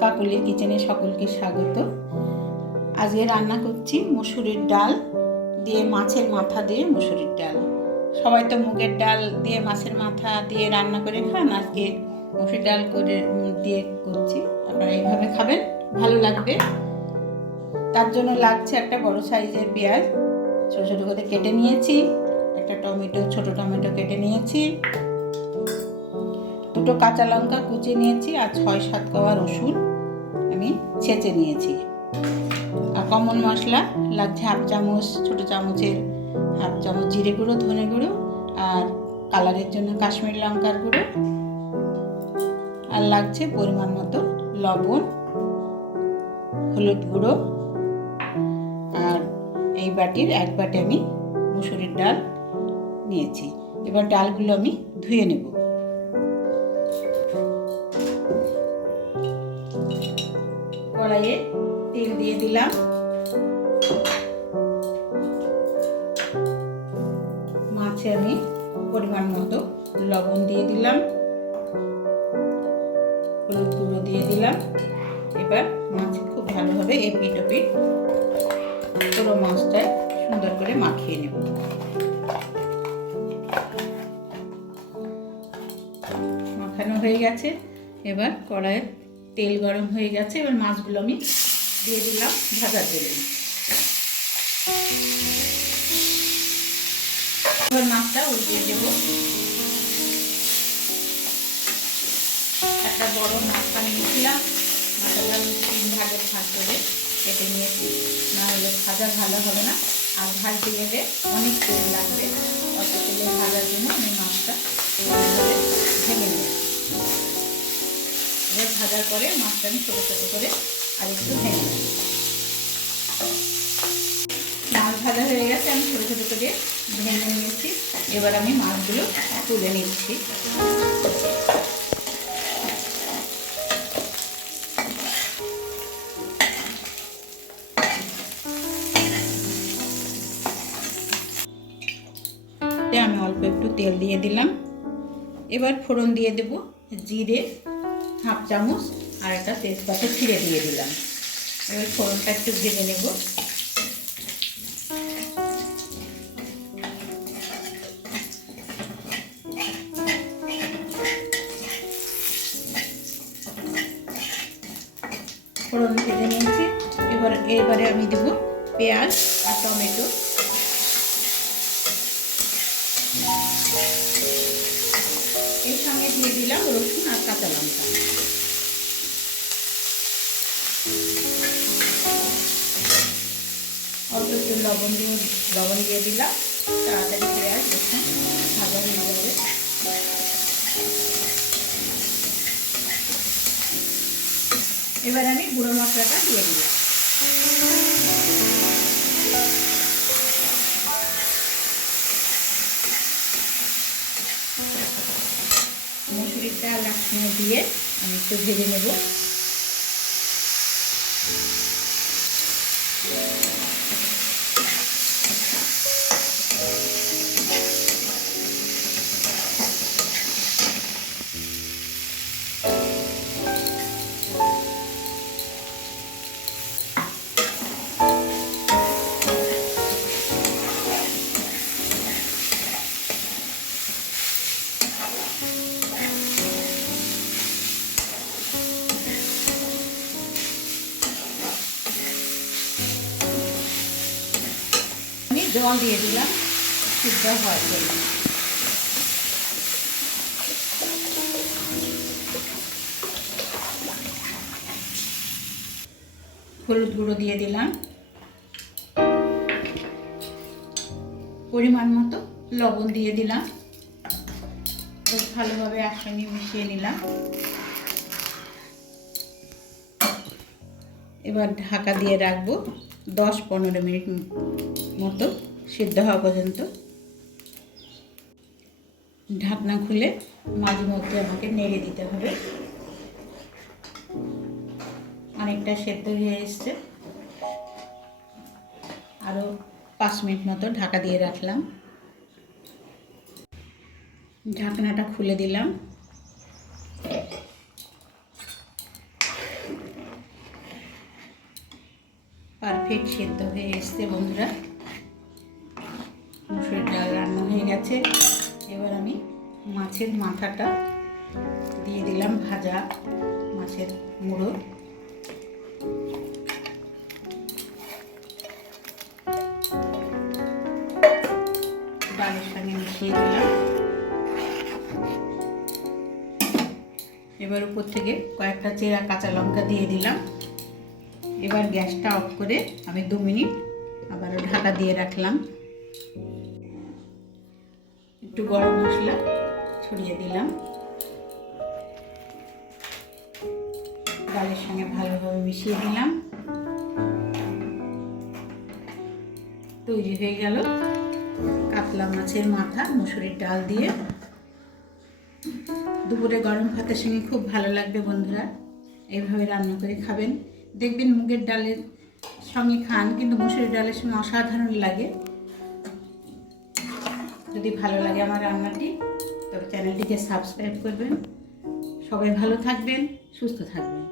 কাকলির কিচেনে সকলকে স্বাগত। আজকে রান্না করছি মসুরির ডাল দিয়ে, মাছের মাথা দিয়ে মসুরির ডাল। সবাই তো মুগের ডাল দিয়ে মাছের মাথা দিয়ে রান্না করে খান, আজকে মসুর ডাল করে দিয়ে করছি। আপনারা এইভাবে খাবেন, ভালো লাগবে। তার জন্য লাগছে একটা বড় সাইজের পেঁয়াজ ছোটো ছোটো করে কেটে নিয়েছি, একটা টমেটো ছোটো টমেটো কেটে নিয়েছি, দুটো কাঁচা লঙ্কা কুচিয়ে নিয়েছি, আর 6-7 কোয়া রসুন আমি ছেঁচে নিয়েছি। আর কমন মশলা লাগছে হাফ চামচ, ছোটো চামচের হাফ চামচ জিরে গুঁড়ো, ধনে গুঁড়ো, আর কালারের জন্য কাশ্মীরি লঙ্কার গুঁড়ো, আর লাগছে পরিমাণ মতো লবণ, হলুদ গুঁড়ো। আর এই বাটির এক বাটি আমি মুসুরির ডাল নিয়েছি। এবার ডালগুলো আমি ধুয়ে নেব। কড়াইয়ে তেল দিয়ে দিলাম, মাছে আমি পরিমাণ মতো লবণ দিয়ে দিলাম, হলুদ গুঁড়ো দিয়ে দিলাম। এবার মাছ খুব ভালোভাবে এপিট ওপিট পুরো মাছটায় সুন্দর করে মাখিয়ে নেব। মাখানো হয়ে গেছে। এবার কড়াইয়ে তেল গরম হয়ে গেছে, এবার মাছগুলো আমি দিয়ে দিলাম ভাজার জন্য। এবার মাছটা উল্টিয়ে দেব। একটা বড় মাছটা নিয়েছিলাম, মাছটা আমি 3 ভাগে ভাগ করে কেটে নিয়েছি, না হলে ভাজা ভালো হবে না। আর ভাজতে গেলে অনেক তেল লাগবে, অল্প তেলে ভাজার জন্য আমি মাছটা ভেঙে নিয়েছি। এবার ভাজার পরে মাছটা আমি ছোটো ছোটো করে আর একটু ভেঙে নেব। মাছ ভাজা হয়ে গেছে, আমি ছোটো ছোটো করে ভেঙে নিয়েছি। এবার আমি মাছগুলো তুলে নিচ্ছি। আমি অল্প একটু তেল দিয়ে দিলাম। এবার ফোড়ন দিয়ে দেব জিরে হাফ চামচ, আর একটা তেজপাতা ছিঁড়ে দিয়ে দিলাম। এবার ফোড়নটা একটু ভেজে নেব। ফোড়ন ভেজে নিয়েছি। এবারে আমি দেব পেঁয়াজ আর টমেটো। এর সঙ্গে দিয়ে দিলাম রসুন আর কাঁচা লঙ্কা। অল্প একটু লবণ দিয়ে দিলাম, তাড়াতাড়ি পেঁয়াজ রসুন ভাজা হয়ে যাবে। এবার আমি গুঁড়ো মশলাটা দিয়ে দিলাম। মসুরির ডাল একসঙ্গে দিয়ে আমি একটু ভেজে নেব। জল দিয়ে দিলাম সিদ্ধ হওয়ার জন্য। হলুদ গুঁড়ো দিয়ে দিলাম, পরিমাণ মতো লবণ দিয়ে দিলাম, বেশ ভালোভাবে একসঙ্গে মিশিয়ে নিলাম। এবার ঢাকা দিয়ে রাখবো 10-15 মিনিট মতো সিদ্ধ হওয়া পর্যন্ত। ঢাকনা খুলে মাঝে মধ্যে আমাকে নেড়ে দিতে হবে। অনেকটা সেদ্ধ হয়ে এসছে, আরও 5 মিনিট মতো ঢাকা দিয়ে রাখলাম। ঢাকনাটা খুলে দিলাম। পারফেক্ট সেদ্ধ হয়ে এসছে বন্ধুরা। মুসুরির ডাল রান্না হয়ে গেছে। এবার আমি মাছের মাথাটা দিয়ে দিলাম, ভাজা মাছের মুড়ো। ডালের সঙ্গে মিশিয়ে দিলাম। এবার উপর থেকে কয়েকটা চেরা কাঁচা লঙ্কা দিয়ে দিলাম। এবার গ্যাসটা অফ করে আমি 2 মিনিট আবারও ঢাকা দিয়ে রাখলাম। একটু গরম মশলা ছড়িয়ে দিলাম। ডালের সঙ্গে ভালোভাবে মিশিয়ে দিলাম। তৈরি হয়ে গেল কাতলা মাছের মাথা মুসুরির ডাল দিয়ে। দুপুরে গরম ভাতের সঙ্গে খুব ভালো লাগবে বন্ধুরা। এইভাবে রান্না করে খাবেন, দেখবেন মুগের ডালের সঙ্গে খান কিন্তু মুসুরির ডালের সঙ্গে অসাধারণ লাগে। যদি ভালো লাগে আমার রান্নাটি তবে চ্যানেলটিকে সাবস্ক্রাইব করবেন। সবাই ভালো থাকবেন, সুস্থ থাকবেন।